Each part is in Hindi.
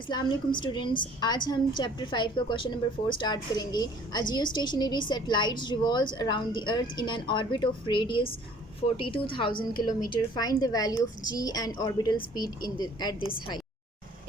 अस्सलाम वालेकुम स्टूडेंट्स, आज हम चैप्टर 5 का क्वेश्चन नंबर 4 स्टार्ट करेंगे। A geostationary satellite revolves around the earth in an orbit of radius 42,000 kilometre. Find the value of g and orbital speed at this height.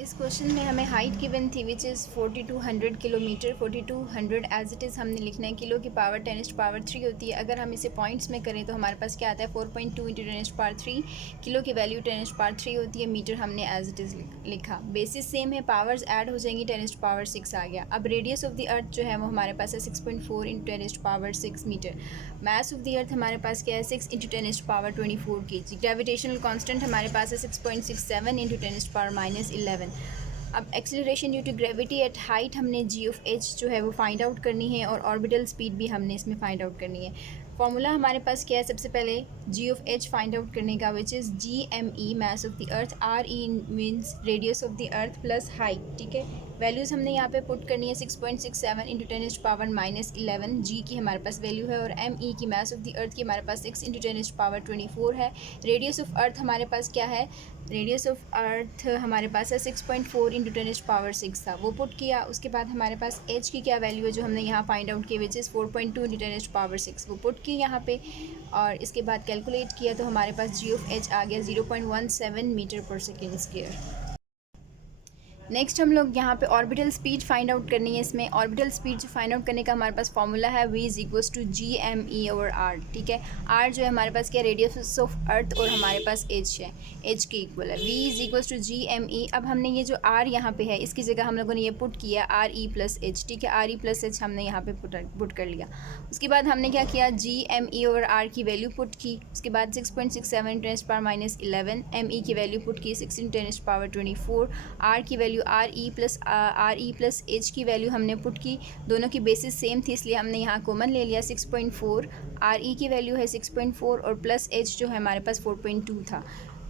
इस क्वेश्चन में हमें हाइट गिवन थी which is 4200 kilometre. 4200 as it is हमने लिखना है, किलो की पावर 10⁻³ होती है। अगर हम इसे पॉइंट्स में करें तो हमारे पास क्या आता है 4.2 इंटू 10⁻³ किलो की वैल्यू 10⁻³ होती है। मीटर हमने एज इट इज़ लिखा। बेसिस सेम है, पावर्स ऐड हो जाएंगी, 10⁻6 आ गया। अब रेडियस ऑफ द अर्थ जो है वो हमारे पास है 6.4 into 10⁻6 metre. Mass of the earth हमारे पास क्या है 6 इंटू 10⁻24 kg। ग्रेविटेशनल कॉन्स्टेंट हमारे पास है 6.67 इंटू 10⁻11। अब acceleration due to gravity at height हमने जी ऑफ एच जो है वो फाइंड आउट करनी है, और ऑर्बिटल स्पीड भी हमने इसमें फाइंड आउट करनी है। फॉर्मूला हमारे पास क्या है, सबसे पहले G of H find out करने का, which is G M E mass of the earth, R E means radius of the earth plus height. ठीक है, वैल्यूज़ हमने यहाँ पे पुट करनी है 6.67 इंटू 10⁻11। जी की हमारे पास वैल्यू है, और एम ई की मास ऑफ द अर्थ की हमारे पास 6 इंटू 10⁻24 है। रेडियस ऑफ अर्थ हमारे पास क्या है, रेडियस ऑफ अर्थ हमारे पास है 6.4 इंटू 10⁻6 था, वो पुट किया। उसके बाद हमारे पास एच की क्या वैल्यू है जो हमने यहाँ फाइंड आउट की, विच इज़ 4.2 इंटू 10⁻6, वो पुट की यहाँ पे, और इसके बाद कैलकुलेट किया तो हमारे पास जी ऑफ एच आ गया 0.17 metre per second square. Next हम लोग यहाँ पे ऑर्बिटल स्पीड फाइंड आउट करनी है। इसमें ऑर्बिटल स्पीड जो फाइंड आउट करने का हमारे पास फॉर्मूला है v is equals to G M E over R. ठीक है, आर जो है हमारे पास क्या, रेडियस ऑफ अर्थ, और हमारे पास एच है, एच के इक्वल है। v is equals to G M E. अब हमने ये जो आर यहाँ पे है इसकी जगह हम लोगों ने ये पुट किया आर ई प्लस एच। ठीक है, आर ई प्लस एच हमने यहाँ पे पुट कर लिया। उसके बाद हमने क्या किया, G M E over R की वैल्यू पुट की। उसके बाद 6.67 10⁻11, एम ई की वैल्यू पुट की 6 10⁻24, आर की value R E plus H की वैल्यू हमने पुट की। दोनों की बेसिस सेम थी इसलिए हमने यहाँ कॉमन ले लिया 6.4। आर ई की वैल्यू है 6.4 और प्लस एच जो है हमारे पास 4.2 था,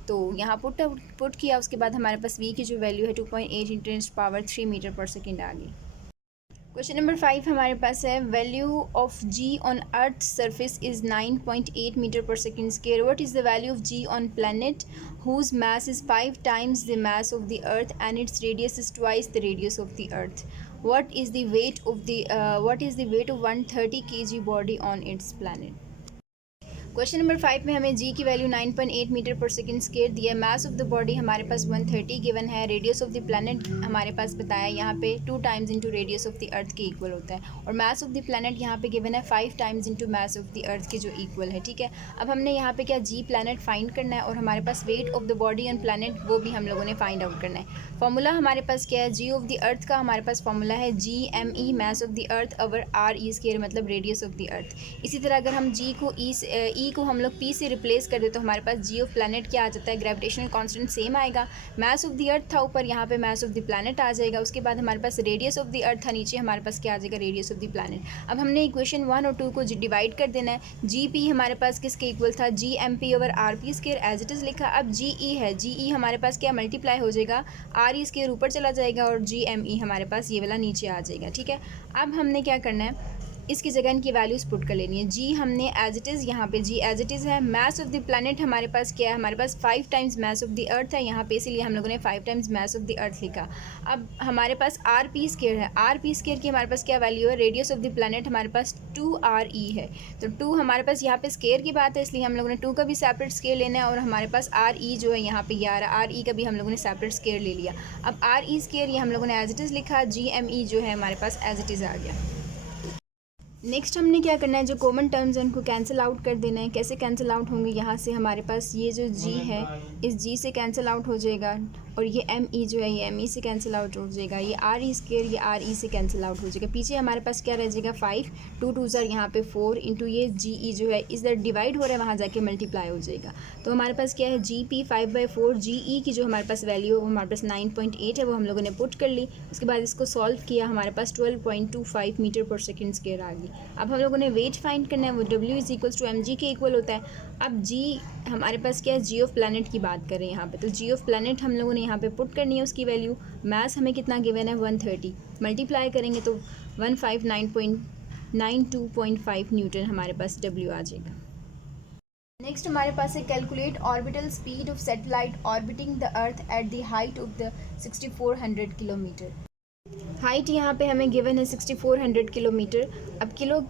तो यहाँ पुट किया। उसके बाद हमारे पास वी की जो वैल्यू है 2.8 इंटू 10⁻³ मीटर पर सेकेंड आ गई। क्वेश्चन नंबर 5 हमारे पास है, value of g on earth surface is 9.8 metre per second square. What is the value of g on planet whose mass is 5 times the mass of the earth and its radius is twice the radius of the earth? What is the weight of 130 kg body on its planet? Question number 5 में हमें जी की value 9.8 metre per second square दिया। मास ऑफ द बॉडी हमारे पास 130 गिवन है। रेडियस ऑफ द प्लैनेट हमारे पास बताया यहाँ पे 2 times into radius of the अर्थ के इक्वल होता है, और मास ऑफ द प्लैनेट यहाँ पे गिवन है 5 times into mass of the अर्थ के जो इक्वल है। ठीक है, अब हमने यहाँ पे क्या, जी प्लैनेट फाइंड करना है, और हमारे पास weight of the body on planet वो भी हम लोगों ने फाइंड आउट करना है। फॉर्मूला हमारे पास क्या है, जी ऑफ द अर्थ का हमारे पास फॉर्मूला है G M E mass of the earth over R E square, मतलब रेडियस ऑफ द अर्थ। इसी तरह अगर हम जी को ई को हम लोग पी से रिप्लेस कर दे तो हमारे पास जी ऑफ प्लैनेट क्या आ जाता है, ग्रेविटेशनल कांस्टेंट सेम आएगा। मास ऑफ द अर्थ था ऊपर, यहाँ पे मास ऑफ द प्लैनेट आ जाएगा। उसके बाद हमारे पास रेडियस ऑफ द अर्थ था नीचे, हमारे पास क्या आ जाएगा, रेडियस ऑफ द प्लैनेट। अब हमने इक्वेशन 1 और 2 को डिवाइड कर देना है। जी पी हमारे पास किसके इक्वल था, G M P over R P square as it is लिखा। अब जी ई है, जी ई हमारे पास क्या मल्टीप्लाई हो जाएगा, आर ई स्क्वायर ऊपर चला जाएगा, और जी एम ई हमारे पास ये वाला नीचे आ जाएगा। ठीक है, अब हमने क्या करना है, इसकी जगह इनकी वैल्यूज़ पुट कर लेनी है। जी हमने एज इट इज़, यहाँ पे जी एज इट इज़ है। मास ऑफ द प्लैनेट हमारे पास क्या है, हमारे पास 5 टाइम्स मास ऑफ द अर्थ है यहाँ पे, इसीलिए हम लोगों ने 5 टाइम्स मास ऑफ द अर्थ लिखा। अब हमारे पास आर पी स्क्वायर है, आर पी स्क्वायर की हमारे पास क्या वैल्यू है, रेडियस ऑफ द प्लैनेट हमारे पास 2 आर ई है, तो 2 हमारे पास यहाँ पे स्क्वायर की बात है, इसलिए हम लोगों ने 2 का भी सेपरेट स्क्वायर लेना है, और हमारे पास आर ई जो है यहाँ पे 11, आर ई का भी हम लोगों ने सेपरेट स्क्वायर ले लिया। अब आर ई स्क्वायर ये हम लोगों ने एज इट इज़ लिखा, जी एम ई जो है हमारे पास एज इट इज़ आ गया। नेक्स्ट हमने क्या करना है, जो कॉमन टर्म्स हैं उनको कैंसिल आउट कर देना है। कैसे कैंसिल आउट होंगे, यहाँ से हमारे पास ये जो जी है इस जी से कैंसिल आउट हो जाएगा, और ये एम ई जो है ये एम ई से कैंसिल आउट हो जाएगा, ये आर ई स्क्वायर ये आर ई से कैंसिल आउट हो जाएगा। पीछे हमारे पास क्या रह जाएगा 5, 2 2 ज़र यहाँ पे 4 इंटू ये जी ई जो है इधर डिवाइड हो रहा है वहाँ जाके मल्टीप्लाई हो जाएगा। तो हमारे पास क्या है, जी पी 5/4, जी ई की जो हमारे पास वैल्यू है वो हमारे पास 9.8 है, वो हम लोगों ने पुट कर ली। उसके बाद इसको सॉल्व किया, हमारे पास 12.25 मीटर पर सेकेंड स्क्वायर आ गई। अब हम लोगों ने वेट फाइंड करना है, वो W is equals to M G के इक्वल होता है। अब जी हमारे पास क्या है, जी ऑफ प्लैनेट की बात करें यहाँ पे, तो जी ऑफ प्लैनेट हम लोगों ने यहाँ पे पुट करनी है उसकी वैल्यू। मास हमें कितना गिवन है 130, मल्टीप्लाई करेंगे तो 159.92.5 न्यूटन हमारे पास W आ जाएगा। नेक्स्ट हमारे पास है calculate orbital speed of satellite orbiting the earth at the height of the 6400 kilometre. Height यहाँ पे हमें गिवन है 6400 किलोमीटर। अब किलो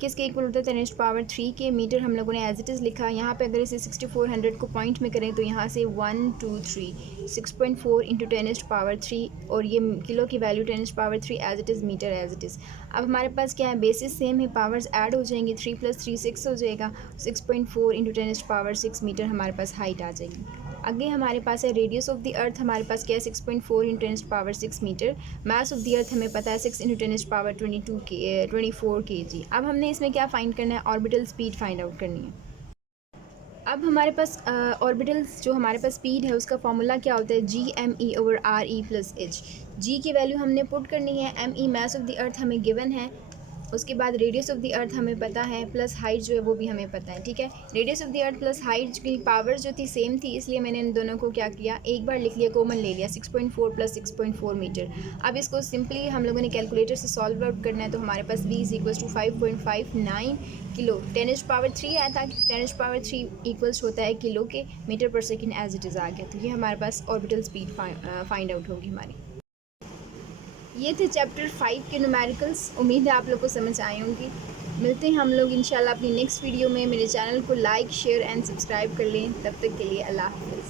किसके इक्वल होता है 10⁻³ के। मीटर हम लोगों ने एज इट इज़ लिखा। यहाँ पे अगर इसे 6400 को पॉइंट में करें तो यहाँ से 1 2 3 6.4 इंटू 10⁻³ और ये किलो की value 10⁻³ as it is, metre as it is. अब हमारे पास क्या है, बेसिस सेम है, पावर्स ऐड हो जाएंगी, 3 + 3 6 हो जाएगा। 6.4 इंटू 10⁻6 मीटर हमारे पास हाइट आ जाएगी। आगे हमारे पास है रेडियस ऑफ द अर्थ। हमारे पास क्या है 6.4 into 10⁻6 metre. Mass of the earth हमें पता है 6 इंटू 10⁻24 kg। अब हमने इसमें क्या फाइंड करना है, ऑर्बिटल स्पीड फाइंड आउट करनी है। अब हमारे पास ऑर्बिटल्स जो हमारे पास स्पीड है उसका फॉर्मूला क्या होता है, Gme/re + h। जी की वैल्यू हमने पुट करनी है, me mass of the earth हमें गिवन है, उसके बाद रेडियस ऑफ द अर्थ हमें पता है, प्लस हाइट जो है वो भी हमें पता है। ठीक है, radius of the earth plus height की पावर्स जो थी सेम थी, इसलिए मैंने इन दोनों को क्या किया, एक बार लिख लिया, कॉमन ले लिया, 6.4 + 6.4 मीटर। अब इसको सिंपली हम लोगों ने कैलकुलेटर से सॉल्व आउट करना है, तो हमारे पास v = 5.59 किलो। 10⁻³ आया था, 10⁻³ इक्वल्स होता है किलो के, metre per second as it is आ गया। तो ये हमारे पास ऑर्बिटल स्पीड फाइंड आउट होगी हमारी। ये थे चैप्टर 5 के न्यूमेरिकल्स। उम्मीद है आप लोग को समझ आए होंगे। मिलते हैं हम लोग इंशाल्लाह अपनी नेक्स्ट वीडियो में। मेरे चैनल को लाइक शेयर एंड सब्सक्राइब कर लें। तब तक के लिए अल्लाह हाफ़िज़।